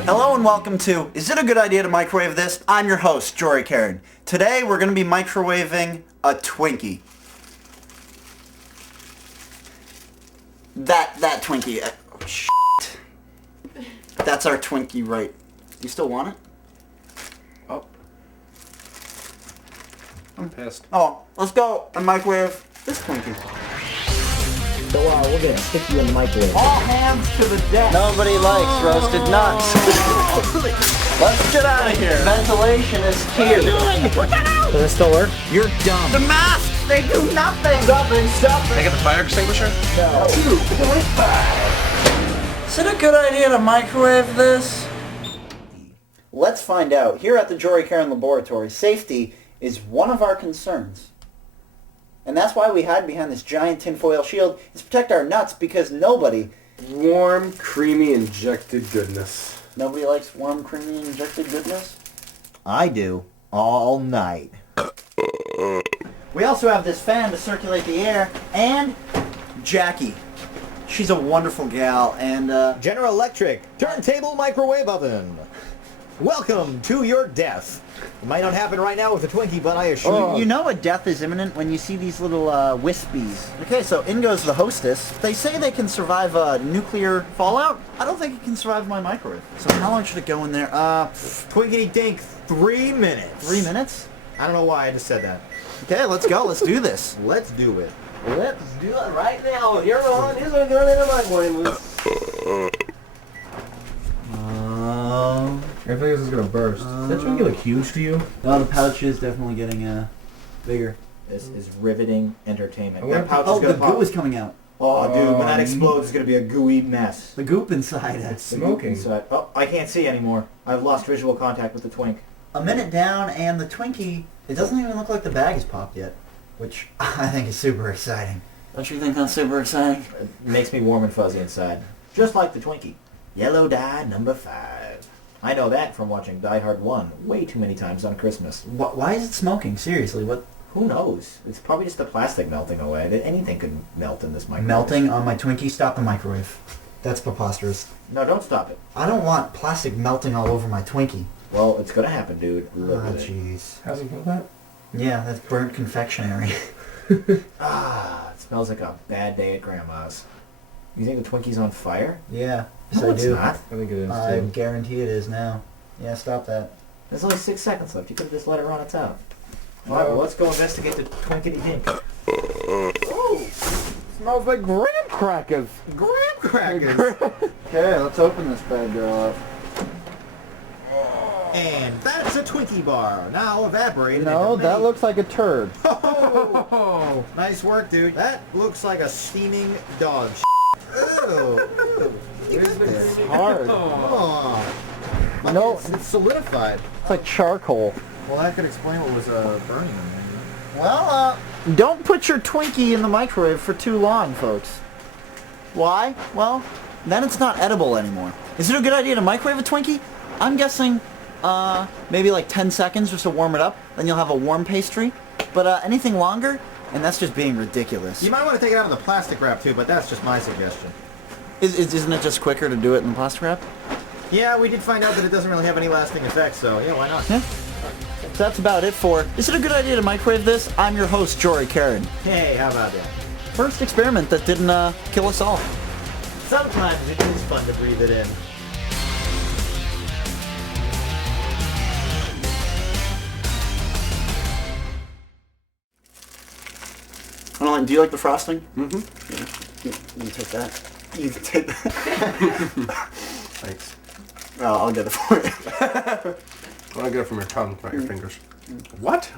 Hello and welcome to Is It a Good Idea to Microwave This? I'm your host, Jory Karen. Today we're going to be microwaving a Twinkie. That Twinkie. Oh, shit. That's our Twinkie, right? You still want it? Oh. I'm pissed. Oh, let's go and microwave this Twinkie. So we're gonna stick you in the microwave. All hands to the deck. Nobody likes roasted nuts. Let's get out of here. Ventilation is key. Does it still work? You're dumb. The masks, they do nothing. Can I get the fire extinguisher? Is it a good idea to microwave this? Let's find out. Here at the Jory Karen Laboratory, safety is one of our concerns. And that's why we hide behind this giant tinfoil shield, is to protect our nuts, because nobody Warm, creamy, injected goodness. likes warm, creamy, injected goodness. I do. All night. We also have this fan to circulate the air, and Jackie. She's a wonderful gal, and General Electric turntable microwave oven. Welcome to your death. It might not happen right now with a Twinkie, but I assure you know a death is imminent when you see these little wispies. Okay, so in goes the hostess. They say they can survive nuclear fallout. I don't think it can survive my microwave. So how long should it go in there? Twinkity dink, 3 minutes. 3 minutes? I don't know why I just said that. Okay, let's go. Let's do this. Let's do it. Let's do it right now. You're on. Here's what going in the microwave. I think this is gonna burst. Is that Twinkie look huge to you? Oh, the pouch is definitely getting bigger. This is riveting entertainment. That pouch Oh, is the gonna pop. goo is coming out. Oh, dude, when that explodes, it's gonna be a gooey mess. The goop inside it. Smoking. Inside. Oh, I can't see anymore. I've lost visual contact with the Twink. A minute down, and the Twinkie, it doesn't even look like the bag is popped yet, which I think is super exciting. Don't you think that's super exciting? It makes me warm and fuzzy inside. Just like the Twinkie. Yellow dye number 5. I know that from watching Die Hard 1 way too many times on Christmas. Why is it smoking? Seriously, what? Who knows? It's probably just the plastic melting away. Anything could melt in this microwave. Melting on my Twinkie? Stop the microwave. That's preposterous. No, don't stop it. I don't want plastic melting all over my Twinkie. Well, it's gonna happen, dude. Look Ah, at it. jeez. How's it feel that? Yeah, that's burnt confectionery. Ah, it smells like a bad day at Grandma's. You think the Twinkie's on fire? Yeah, yes No, I it's do. not. I think it is I too. guarantee it is now. Yeah, stop that. There's only 6 seconds left. You could have just let it run its out. Alright, well, let's go investigate the Twinkity Dink. Smells like graham crackers. Graham crackers! Okay, let's open this bad girl up. And that's a Twinkie bar, now evaporated No, into that many- looks like a turd. Oh, nice work, dude. That looks like a steaming dog Ew. It's hard. Oh. No, It's solidified. it's like charcoal. Well, that could explain what was burning in there. Well, don't put your Twinkie in the microwave for too long, folks. Why? Well, then it's not edible anymore. Is it a good idea to microwave a Twinkie? I'm guessing, maybe like 10 seconds just to warm it up. Then you'll have a warm pastry. But anything longer, and that's just being ridiculous. You might want to take it out of the plastic wrap too, but that's just my suggestion. Isn't it just quicker to do it in plastic wrap? Yeah, we did find out that it doesn't really have any lasting effects, so yeah, why not? Yeah. So that's about it for Is It a Good Idea to Microwave This? I'm your host, Jory Karen. Hey, how about that? First experiment that didn't kill us all. Sometimes it is fun to breathe it in. I don't like, do you like the frosting? Mm-hmm. Yeah. You take that. You can take that. Thanks. Oh, I'll get it for you. I want to get it from your tongue, not your fingers. What?